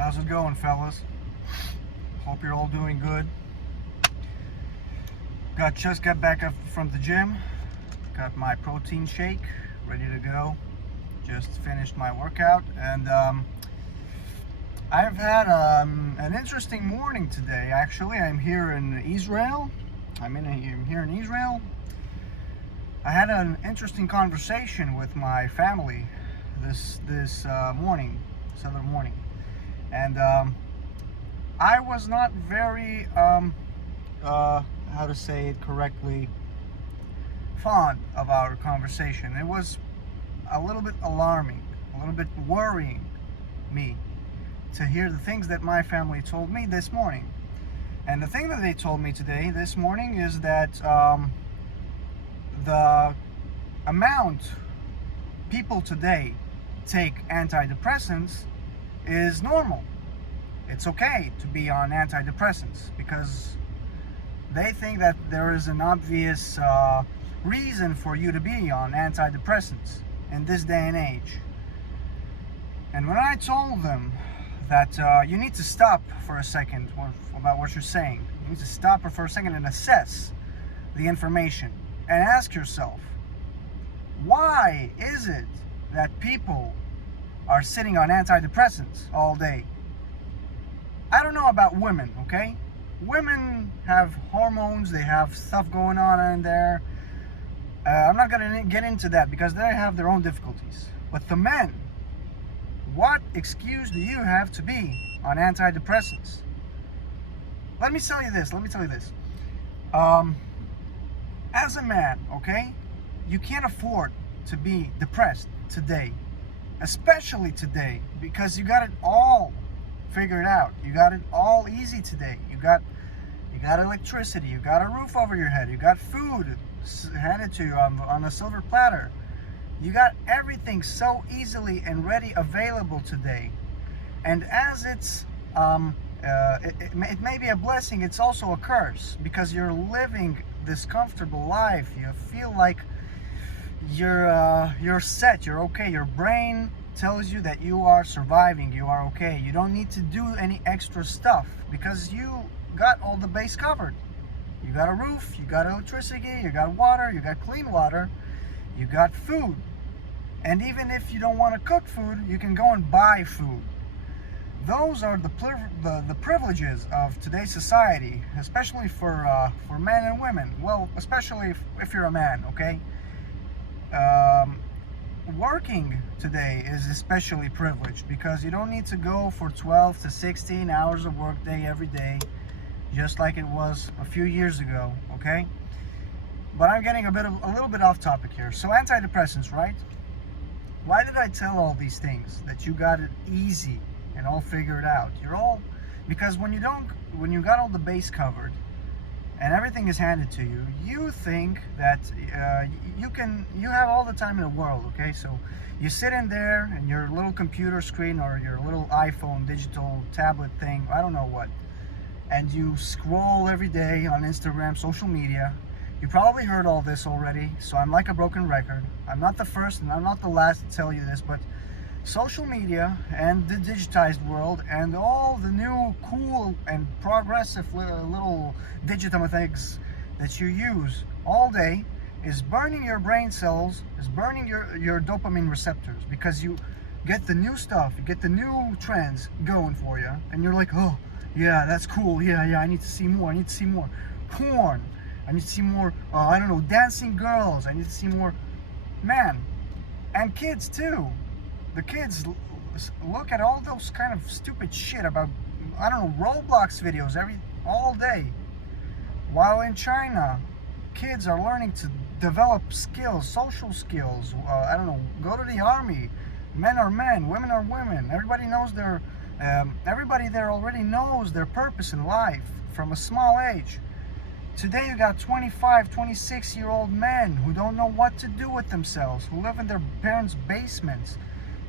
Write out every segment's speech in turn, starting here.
How's it going, fellas? Hope you're all doing good. Just got back up from the gym. Got my protein shake ready to go. Just finished my workout, and I've had an interesting morning today. Actually, I'm here in Israel. I'm here in Israel. I had an interesting conversation with my family this morning, Sunday morning, and I was not very how to say it correctly, fond of our conversation. It was a little bit alarming, a little bit worrying me to hear the things that my family told me this morning. And the thing that they told me today, this morning, is that the amount people today take antidepressants is normal. It's okay to be on antidepressants because they think that there is an obvious reason for you to be on antidepressants in this day and age. And when I told them that you need to stop for a second about what you're saying, you need to stop for a second and assess the information and ask yourself, why is it that people are sitting on antidepressants all day? I don't know about women, okay? Women have hormones, they have stuff going on in there. I'm not going to get into that because they have their own difficulties. But the men, what excuse do you have to be on antidepressants? Let me tell you this. As a man, okay, you can't afford to be depressed today, especially today, because you got it all figured out. You got it all easy today. You got electricity, you got a roof over your head, you got food handed to you on a silver platter. You got everything so easily and ready available today. And as it's it may be a blessing, it's also a curse, because you're living this comfortable life. You feel like you're set, you're okay. Your brain tells you that you are surviving, you are okay. You don't need to do any extra stuff because you got all the base covered. You got a roof, you got electricity, you got water, you got clean water, you got food. And even if you don't want to cook food, you can go and buy food. Those are the privileges of today's society, especially for men and women. Well, especially if you're a man, okay? Working today is especially privileged because you don't need to go for 12 to 16 hours of work day every day, just like it was a few years ago, okay? But I'm getting a little bit off topic here. So antidepressants, right? Why did I tell all these things that you got it easy and all figured out? Because when you got all the base covered and everything is handed to you, you think that you have all the time in the world, okay? So you sit in there and your little computer screen or your little iPhone digital tablet thing, I don't know what, and you scroll every day on Instagram, social media. You probably heard all this already, so I'm like a broken record. I'm not the first and I'm not the last to tell you this, but social media and the digitized world and all the new cool and progressive little digital things that you use all day is burning your brain cells, is burning your dopamine receptors, because you get the new stuff, you get the new trends going for you, and you're like, oh, yeah, that's cool, yeah, I need to see more, porn, I need to see more, I don't know, dancing girls, I need to see more, man, and kids too. The kids look at all those kind of stupid shit about, I don't know, Roblox videos all day. While in China, kids are learning to develop skills, social skills. I don't know, go to the army. Men are men, women are women. Everybody there already knows their purpose in life from a small age. Today you got 25, 26-year-old men who don't know what to do with themselves, who live in their parents' basements,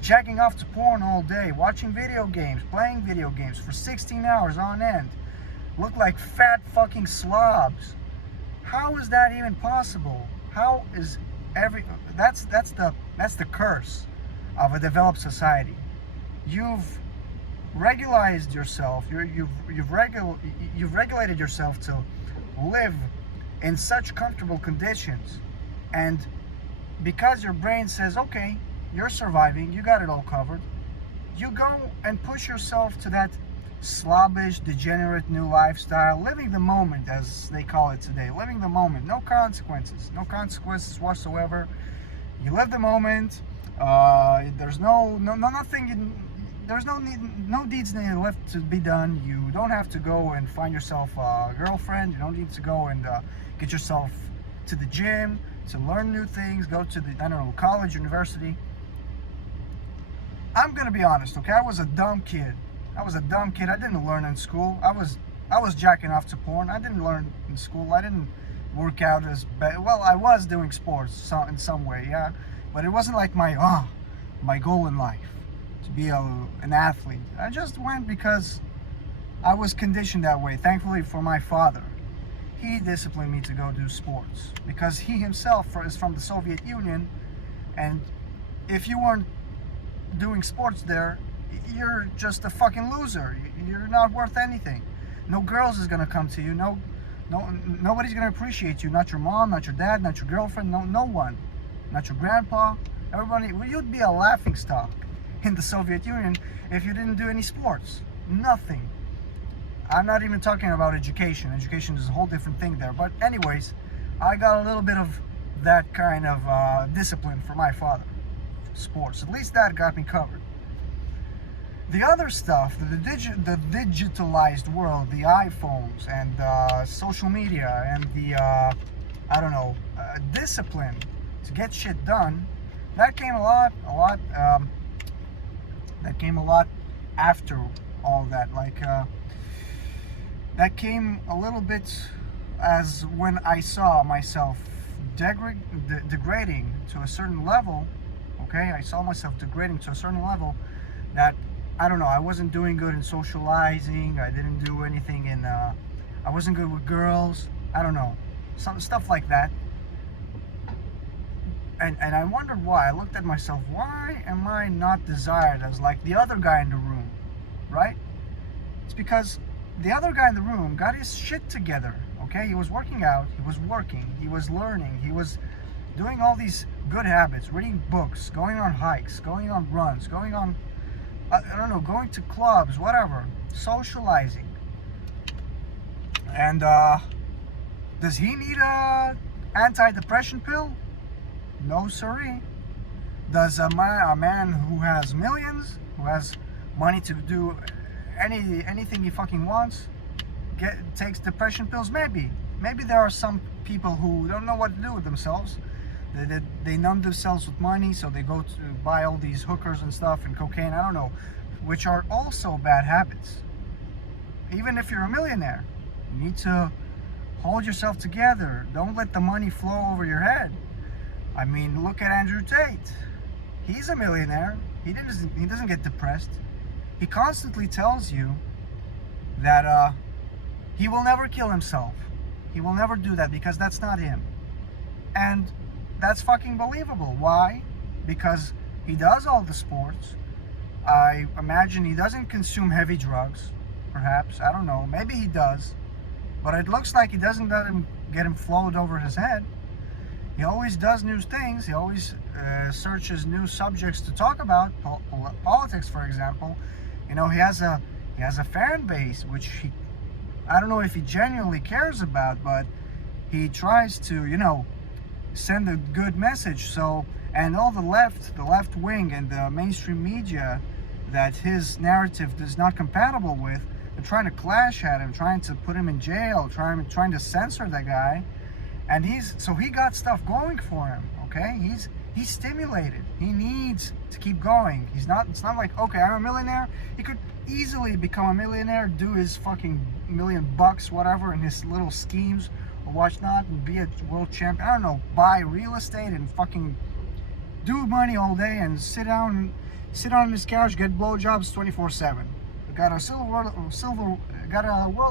jacking off to porn all day, watching video games, playing video games for 16 hours on end, look like fat fucking slobs. How is that even possible? How is that's the curse of a developed society. You've regularized yourself. You've regulated yourself to live in such comfortable conditions, and because your brain says, okay, you're surviving, you got it all covered, you go and push yourself to that slobbish, degenerate new lifestyle, living the moment, as they call it today. Living the moment, no consequences whatsoever. You live the moment. There's nothing. There's no deeds needed left to be done. You don't have to go and find yourself a girlfriend. You don't need to go and get yourself to the gym to learn new things. Go to the, I don't know, college, university. I'm gonna be honest, okay? I was a dumb kid. I didn't learn in school. I was jacking off to porn. I didn't learn in school. I didn't work out as bad. Well, I was doing sports in some way, yeah. But it wasn't like my goal in life to be an athlete. I just went because I was conditioned that way. Thankfully for my father, he disciplined me to go do sports because he himself is from the Soviet Union, and if you weren't doing sports there, you're just a fucking loser. You're not worth anything. No girls is gonna come to you. Nobody's gonna appreciate you. Not your mom, not your dad, not your girlfriend. No one. Not your grandpa. Everybody. Well, you'd be a laughing stock in the Soviet Union if you didn't do any sports. Nothing. I'm not even talking about education. Education is a whole different thing there. But anyways, I got a little bit of that kind of discipline from my father. Sports. At least that got me covered. The other stuff, the digitalized world, the iPhones and social media and the, discipline to get shit done, that came a lot after all that. Like, that came a little bit as when I saw myself degrading to a certain level, okay? I saw myself degrading to a certain level that, I don't know, I wasn't doing good in socializing. I didn't do anything in, I wasn't good with girls. I don't know, some stuff like that. And I wondered why. I looked at myself, why am I not desired as like the other guy in the room, right? It's because the other guy in the room got his shit together, okay? He was working out, he was working, he was learning, he was doing all these good habits, reading books, going on hikes, going on runs, going on, I don't know, going to clubs, whatever, socializing. And does he need a antidepressant pill? No siree. Does a man who has millions, who has money to do anything he fucking wants, takes depression pills? Maybe there are some people who don't know what to do with themselves. They numb themselves with money, so they go to buy all these hookers and stuff and cocaine, I don't know, which are also bad habits. Even if you're a millionaire, you need to hold yourself together. Don't let the money flow over your head. I mean, look at Andrew Tate. He's a millionaire. He doesn't get depressed. He constantly tells you that he will never kill himself. He will never do that because that's not him. And that's fucking believable. Why? Because he does all the sports. I imagine he doesn't consume heavy drugs, perhaps. I don't know. Maybe he does. But it looks like he doesn't let him get him flowed over his head. He always does new things. He always searches new subjects to talk about. Politics, for example. You know, he has a fan base, which I don't know if he genuinely cares about, but he tries to, you know, send a good message. So, and all the left wing and the mainstream media that his narrative is not compatible with, they're trying to clash at him, trying to put him in jail, trying to censor that guy. And he got stuff going for him, okay? He's stimulated. He needs to keep going. It's not like, okay, I'm a millionaire. He could easily become a millionaire, do his fucking $1 million, whatever, in his little schemes or whatnot, and be a world champion. I don't know, buy real estate and fucking do money all day and sit on his couch, get blowjobs 24/7. Got a world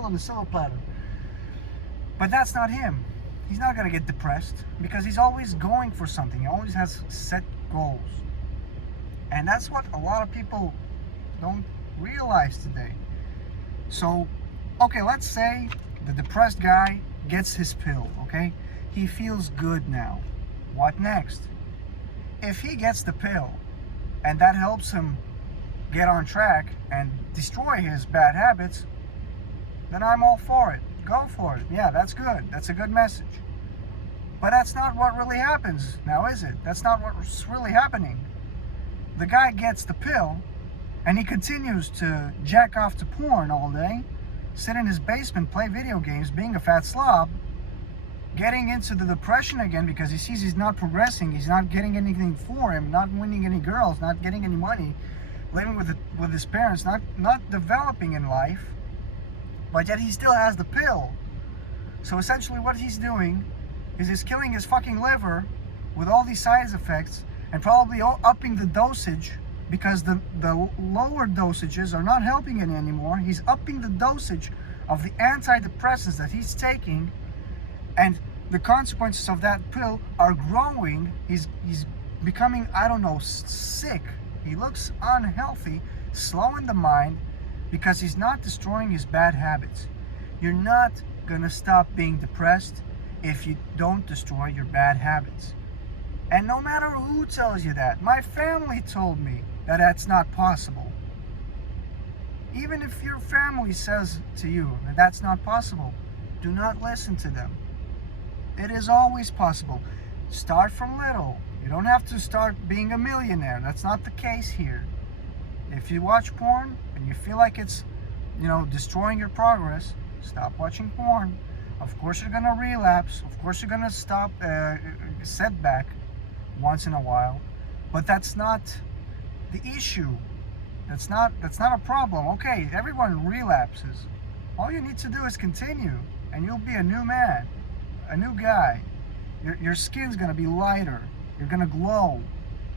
on the silver platter. But that's not him. He's not gonna get depressed because he's always going for something. He always has set goals. And that's what a lot of people don't Realize today. So, okay, let's say the depressed guy gets his pill, okay? He feels good now. What next? If he gets the pill and that helps him get on track and destroy his bad habits, then I'm all for it. Go for it. Yeah, that's good. That's a good message. But that's not what really happens now, is it? That's not what's really happening. The guy gets the pill and he continues to jack off to porn all day, sit in his basement, play video games, being a fat slob, getting into the depression again because he sees he's not progressing, he's not getting anything for him, not winning any girls, not getting any money, living with his parents, not developing in life, but yet he still has the pill. So essentially what he's doing is he's killing his fucking liver with all these side effects and probably upping the dosage because the lower dosages are not helping him anymore. He's upping the dosage of the antidepressants that he's taking, and the consequences of that pill are growing. He's becoming, I don't know, sick. He looks unhealthy, slow in the mind, because he's not destroying his bad habits. You're not gonna stop being depressed if you don't destroy your bad habits. And no matter who tells you that, my family told me that that's not possible. Even if your family says to you that that's not possible, do not listen to them. It is always possible. Start from little. You don't have to start being a millionaire. That's not the case here. If you watch porn and you feel like it's, destroying your progress, stop watching porn. Of course you're gonna relapse. Of course you're gonna stop setback once in a while, but that's not the issue. That's not a problem. Okay, everyone relapses. All you need to do is continue, and you'll be a new man, a new guy. Your skin's gonna be lighter. You're gonna glow.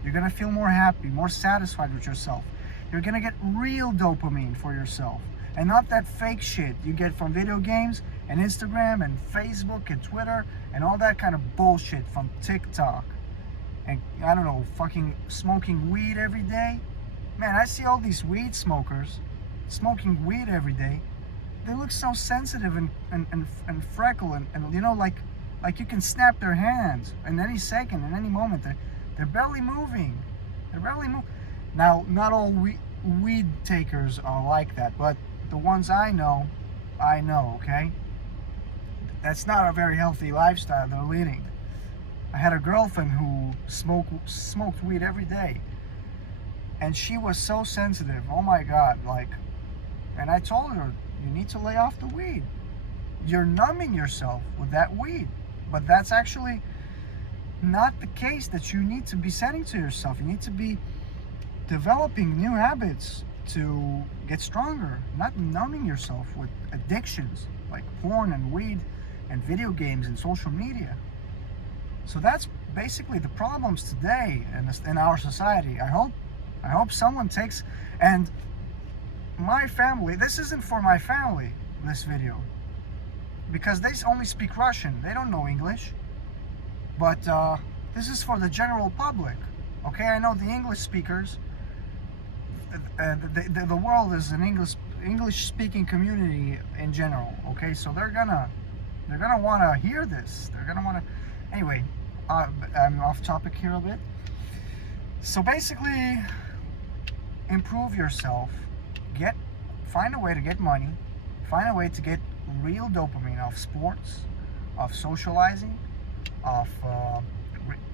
You're gonna feel more happy, more satisfied with yourself. You're gonna get real dopamine for yourself, and not that fake shit you get from video games and Instagram and Facebook and Twitter and all that kind of bullshit from TikTok. And I don't know, fucking smoking weed every day. Man, I see all these weed smokers smoking weed every day. They look so sensitive and freckle and like you can snap their hands in any second, in any moment. They're barely moving. They're barely moving. Now, not all weed takers are like that, but the ones I know, okay? That's not a very healthy lifestyle they're leading. I had a girlfriend who smoked weed every day, and she was so sensitive. Oh my God, and I told her, you need to lay off the weed. You're numbing yourself with that weed, but that's actually not the case that you need to be setting to yourself. You need to be developing new habits to get stronger, not numbing yourself with addictions like porn and weed and video games and social media. So that's basically the problems today in our society. I hope someone takes, and my family, this isn't for my family, this video, because they only speak Russian. They don't know English. But this is for the general public. Okay, I know the English speakers, the world is an English speaking community in general. Okay, so they're gonna want to hear this. They're gonna want to. Anyway, I'm off topic here a bit. So basically, improve yourself. Find a way to get money. Find a way to get real dopamine of sports, of socializing, of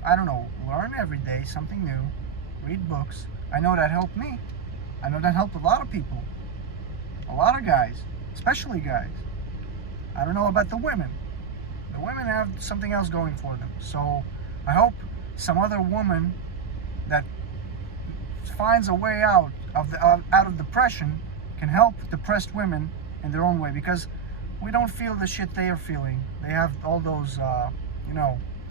I don't know, learn every day something new, read books. I know that helped me. I know that helped a lot of people, a lot of guys, especially guys. I don't know about the women. The women have something else going for them. So I hope some other woman that finds a way out of depression can help depressed women in their own way, because we don't feel the shit they are feeling. They have all those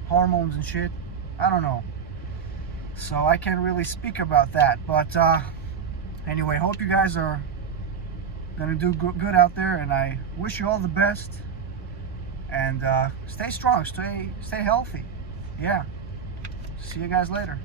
hormones and shit. I don't know, so I can't really speak about that. But anyway, hope you guys are gonna do good out there, and I wish you all the best. And stay strong, stay healthy. Yeah. See you guys later.